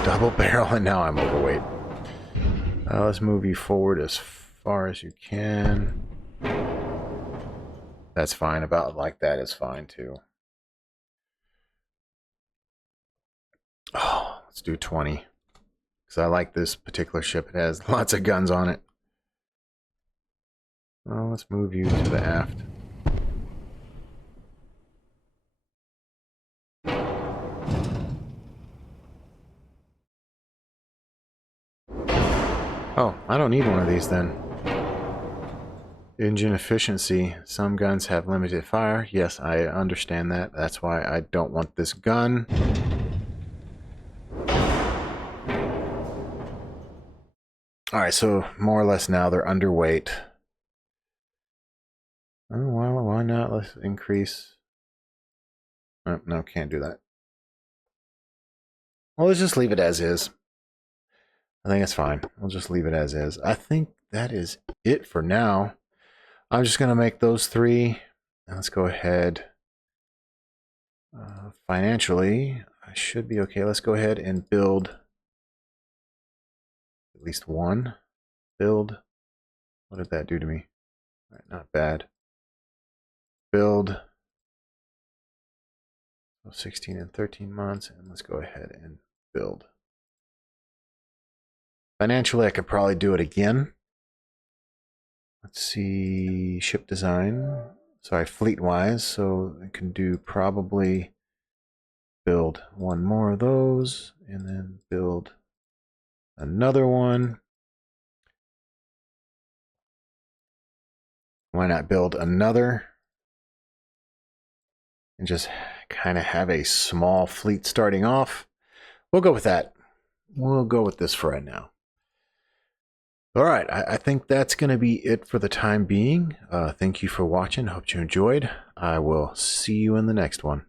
double barrel, and now I'm overweight. Let's move you forward as far as you can. That's fine. About like that is fine too. Oh, let's do 20. Because I like this particular ship. It has lots of guns on it. Well, let's move you to the aft. Oh, I don't need one of these then. Engine efficiency. Some guns have limited fire. Yes, I understand that. That's why I don't want this gun. All right, so more or less now they're underweight. Oh, well, why not? Let's increase. Oh, no, can't do that. Well, let's just leave it as is. I think it's fine. We'll just leave it as is. I think that is it for now. I'm just going to make those three. Let's go ahead. Financially, I should be okay. Let's go ahead and build at least one. Build. What did that do to me? All right, not bad. Build. 16 and 13 months. And let's go ahead and build. Financially, I could probably do it again. Let's see, ship design. Sorry, fleet-wise. So I can do probably build one more of those, and then build another one. Why not build another? And just kind of have a small fleet starting off. We'll go with that. We'll go with this for right now. All right, I think that's going to be it for the time being. Thank you for watching. Hope you enjoyed. I will see you in the next one.